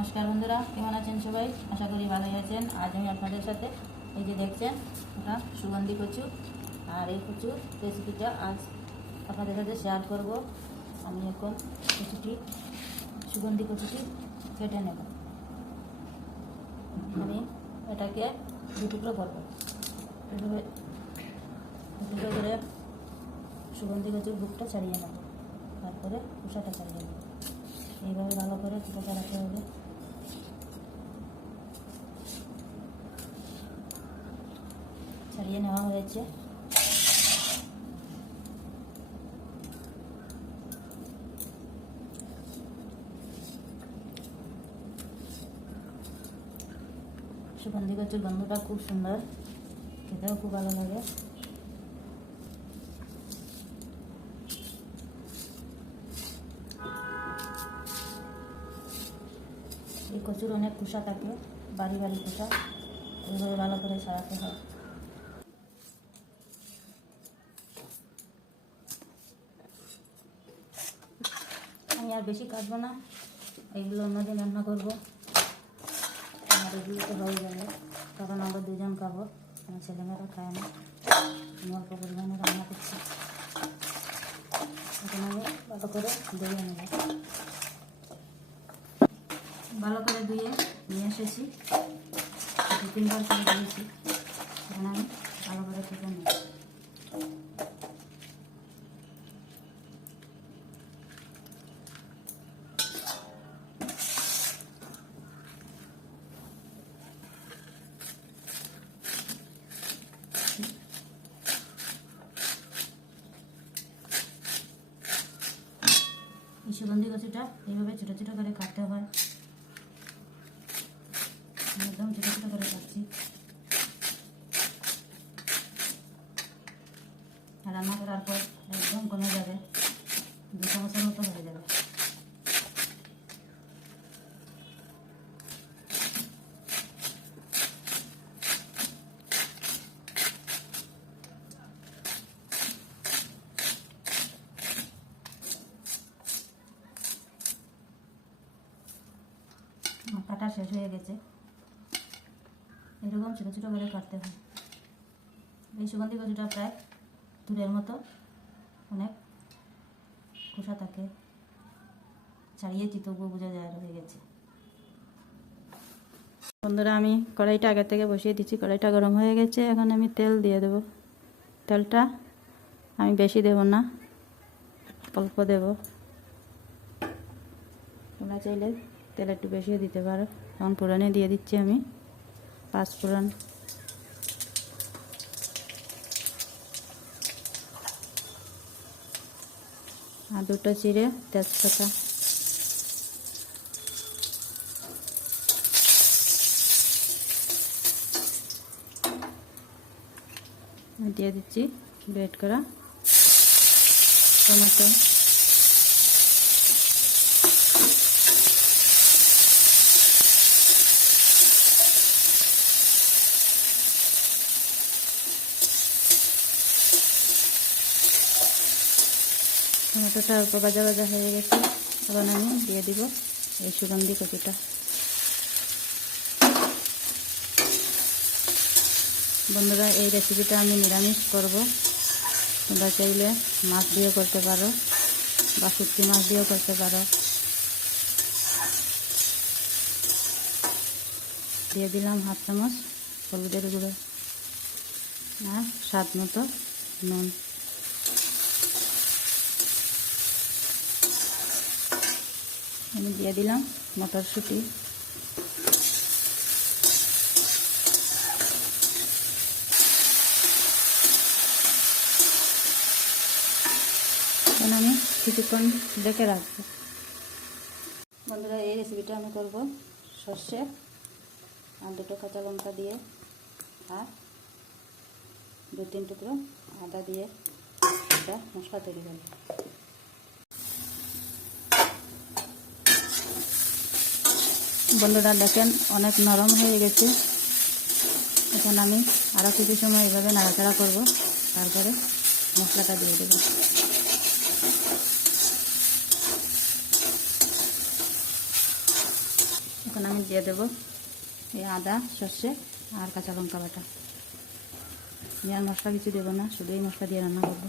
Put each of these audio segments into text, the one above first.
নমস্কার বন্ধুরা, কেমন আছেন সবাই? আশা করি ভালোই আছেন। আজ আমি আপনাদের সাথে এই যে দেখছেন এটা সুগন্ধি কচু, আর এই কচুর রেসিপিটা আজ আপনাদের সাথে শেয়ার করব। আমি এখন সুগন্ধি কচুটি কেটে নেব। আমি এটাকে দু টুকরো করব। এভাবে দুটো করে সুগন্ধি কচুর বুকটা ছাড়িয়ে নেব, তারপরে খোসাটা ছাড়িয়ে নেব। এইভাবে ভালো করে খোসা রাখতে হবে। ছাড়িয়ে নেওয়া হয়েছে। সুগন্ধি কচুর গন্ধটা খুব সুন্দর, খেতেও খুব ভালো লাগে। এই কচুর অনেক খোসা থাকে, বাড়ি বাড়ি খোসা, এইভাবে ভালো করে ছাড়াতে হয়। আমি আর বেশি কাটবো না, এইগুলো অন্যদিন রান্না করবো। আমার এগুলোতে হয়ে যাবে, কারণ আমরা দুজন খাবো, আমার ছেলেমেয়েরা খায় না। আমি অল্প পরিমাণে রান্না করছি। এখন আমি ভালো করে ধুয়ে নেব। ভালো করে ধুয়ে নিয়ে এসেছি, 2-3 বার করে ধুয়েছি। এখন আমি ভালো করে ধুয়ে নেব। এই সুগন্ধি কচুটা এইভাবে ছোটো ছোটো করে কাটতে হয়। একদম ছোটো ছোটো করে কাটছি। রান্না করার পর একদম কমে যাবে, 2 চামচের মতো হয়ে যাবে। কাটা শেষ হয়ে গেছে। এরকম ছোটো ছোটো করে কাটতে হয়। এই সুগন্ধি কচুটা প্রায় তুলের মতো, অনেক খোসা থাকে, ছাড়িয়েছি তবুও বোঝা যায় রয়ে গেছে। বন্ধুরা, আমি কড়াইটা আগে থেকে বসিয়ে দিচ্ছি। কড়াইটা গরম হয়ে গেছে, এখন আমি তেল দিয়ে দেব। তেলটা আমি বেশি দেব না, অল্প দেব। তোমরা চাইলে তেল একটু বেশিও দিতে পারো। এখন ফোড়নে দিয়ে দিচ্ছি আমি 5 ফোড়ন, আর 2টা চিড়ে তেজপাতা, দিয়ে দিচ্ছি গ্রেট করা টমেটো, টমেটোটা অল্প ভাজা ভাজা হয়ে গেছে। এখন আমি দিয়ে দিব এই সুগন্ধি কচুটা। বন্ধুরা, এই রেসিপিটা আমি নিরামিষ করব। তোমরা চাইলে মাছ দিয়েও করতে পারো বা শুটকি মাছ দিয়েও করতে পারো। দিয়ে দিলাম 1/2 চামচ হলুদের গুঁড়ো আর স্বাদ মতো নুন। আমি দিয়ে দিলাম মটরশুঁটি, এখন আমি কিছুক্ষণ ঢেকে রাখবো। বন্ধুরা, এই রেসিপিটা আমি করব সর্ষে আর 2টো কাঁচা লঙ্কা দিয়ে আর 2-3 টুকরো আদা দিয়ে একটা মশলা তৈরি করব। বন্ধুরা দেখেন, অনেক নরম হয়ে গেছে। এখন আমি আরও কিছু সময় এভাবে নাড়াচাড়া করব, তারপরে মশলাটা দিয়ে দেব। এখন আমি দিয়ে দেবো এই আদা, সর্ষে আর কাঁচা লঙ্কা বাটা। আমি আর মশলা কিছু দেবো না, শুধু এই মশলা দিয়ে রান্না করবো।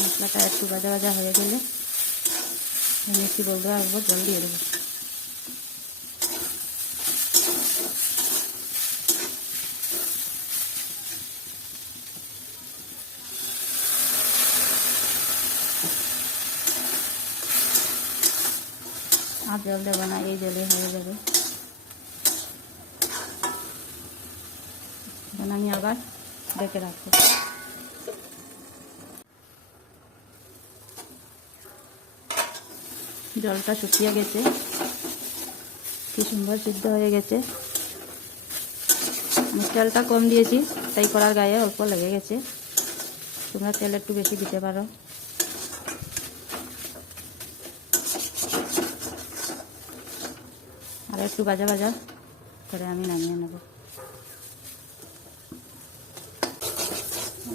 মশলাটা একটু ভাজা ভাজা হয়ে গেলে আমি একটু বলতে আসবো, জল দিয়ে দেবো। আর জল দেবো না, এই জলে হয়ে যাবে। এখন আমি আবার ডেকে রাখবো। জলটা শুকিয়ে গেছে, কি সুন্দর সিদ্ধ হয়ে গেছে। আমি তেলটা কম দিয়েছি, তাই কড়ার গায়ে অল্প লেগে গেছে। তোমরা তেল একটু বেশি দিতে পারো। আর একটু ভাজা ভাজা করে আমি নামিয়ে নেব।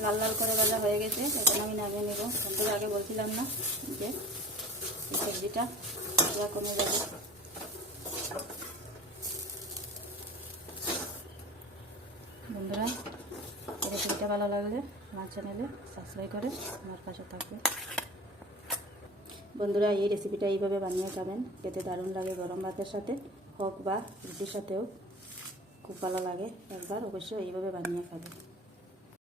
লাল লাল করে ভাজা হয়ে গেছে, এখন আমি নামিয়ে নেব। বন্ধুরা, আগে বলছিলাম না যে এই সবজিটা পুরো কমে যাবে। বন্ধুরা, এই রেসিপিটা ভালো লাগলে আমার চ্যানেলে সাবস্ক্রাইব করে আমার পাশে থাকবে। বন্ধুরা, এই রেসিপিটা এইভাবে বানিয়ে খাবেন, খেতে দারুণ লাগে। গরম ভাতের সাথে হোক বা রুটির সাথেও খুব ভালো লাগে। একবার অবশ্যই এইভাবে বানিয়ে খাবেন।